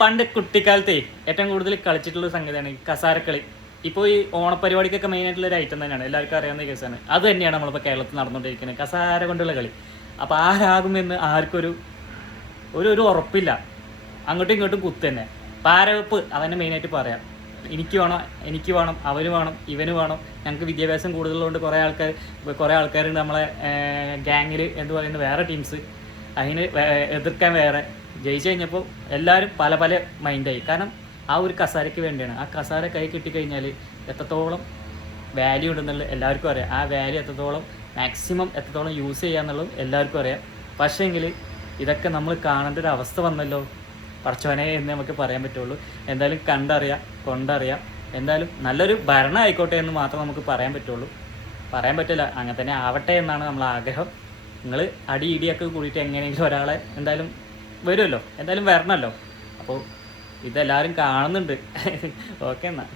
പണ്ട് കുട്ടിക്കാലത്തെ ഏറ്റവും കൂടുതൽ കളിച്ചിട്ടുള്ള സംഗതിയാണ് കസാരക്കളി. ഇപ്പോൾ ഈ ഓണപരിപാടിക്കൊക്കെ മെയിനായിട്ടുള്ള ഒരു ഐറ്റം തന്നെയാണ്, എല്ലാവർക്കും അറിയാവുന്ന കേസാണ്. അത് തന്നെയാണ് നമ്മളിപ്പോൾ കേരളത്തിൽ നടന്നുകൊണ്ടിരിക്കുന്നത്, കസാര കൊണ്ടുള്ള കളി. അപ്പോൾ ആരാകുമെന്ന് ആർക്കും ഒരു ഉറപ്പില്ല. അങ്ങോട്ടും ഇങ്ങോട്ടും കുത്ത് തന്നെ, പാരവെപ്പ് അതന്നെ മെയിനായിട്ട് പറയാം. എനിക്ക് വേണം അവന് വേണം ഇവന് വേണം. ഞങ്ങൾക്ക് വിദ്യാഭ്യാസം കൂടുതലുള്ളതുകൊണ്ട് കുറേ ആൾക്കാരുണ്ട് നമ്മളെ ഗ്യാങ്ങിൽ എന്ന് പറയുന്ന വേറെ ടീംസ്, അതിന് എതിർക്കാൻ വേറെ. ജയിച്ചു കഴിഞ്ഞപ്പോൾ എല്ലാവരും പല മൈൻഡായി. കാരണം ആ ഒരു കസാരയ്ക്ക് വേണ്ടിയാണ്. ആ കസാര കൈ കിട്ടിക്കഴിഞ്ഞാൽ എത്രത്തോളം വാല്യൂ ഉണ്ടെന്നുള്ളത് എല്ലാവർക്കും അറിയാം. ആ വാല്യൂ എത്രത്തോളം യൂസ് ചെയ്യാന്നുള്ളതും എല്ലാവർക്കും അറിയാം. പക്ഷേങ്കിൽ ഇതൊക്കെ നമ്മൾ കാണേണ്ട ഒരു അവസ്ഥ വന്നല്ലോ പടച്ചോനെ എന്ന് നമുക്ക് പറയാൻ പറ്റുള്ളൂ. എന്തായാലും കൊണ്ടറിയാം. എന്തായാലും നല്ലൊരു ഭരണം ആയിക്കോട്ടെ എന്ന് മാത്രം നമുക്ക് പറയാൻ പറ്റുള്ളൂ. പറയാൻ പറ്റില്ല, അങ്ങനെ തന്നെ ആവട്ടെ എന്നാണ് നമ്മളെ ആഗ്രഹം. നിങ്ങൾ ഇടിയൊക്കെ കൂടിയിട്ട് എങ്ങനെയെങ്കിലും ഒരാളെ എന്തായാലും വരുമല്ലോ, എന്തായാലും വരണമല്ലോ. അപ്പോൾ ഇതെല്ലാവരും കാണുന്നുണ്ട്. ഓക്കെ എന്നാൽ.